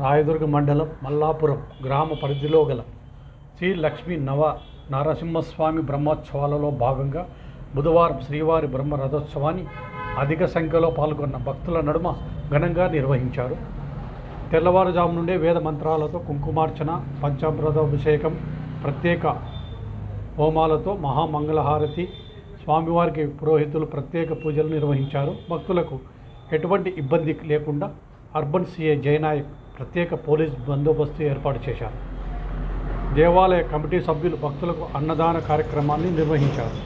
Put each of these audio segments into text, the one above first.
రాయదుర్గ మండలం మల్లాపురం గ్రామ పరిధిలో గల శ్రీ లక్ష్మీ నవ నరసింహస్వామి బ్రహ్మోత్సవాలలో భాగంగా బుధవారం శ్రీవారి బ్రహ్మ రథోత్సవాన్ని అధిక సంఖ్యలో పాల్గొన్న భక్తుల నడుమ ఘనంగా నిర్వహించారు. తెల్లవారుజాము నుండే వేద మంత్రాలతో కుంకుమార్చన పంచామృతాభిషేకం ప్రత్యేక హోమాలతో మహామంగళహారతి స్వామివారికి పురోహితులు ప్రత్యేక పూజలు నిర్వహించారు. భక్తులకు ఎటువంటి ఇబ్బంది లేకుండా అర్బన్ సిఐ జయనాయక్ ప్రత్యేక పోలీస్ బందోబస్తు ఏర్పాటు చేశారు. దేవాలయ కమిటీ సభ్యులు భక్తులకు అన్నదాన కార్యక్రమాన్ని నిర్వహించారు.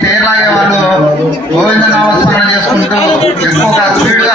కేరళ వాళ్ళు చేసుకుంటూ ఎక్కువగా స్పీడ్గా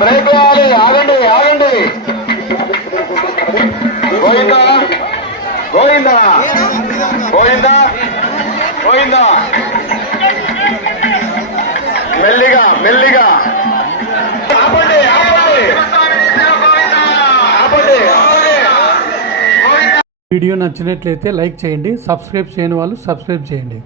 బ్రేక్ వేయాలి ఆగండి ఆగండి. గోవిందా? గోవిందా? గోవిందా? గోవిందా? మెల్లిగా మెల్లిగా. ఆపండి ఆపండి. వీడియో నచ్చినట్లయితే లైక్ చేయండి సబ్స్క్రైబ్ చేయని వాళ్ళు సబ్స్క్రైబ్ చేయండి.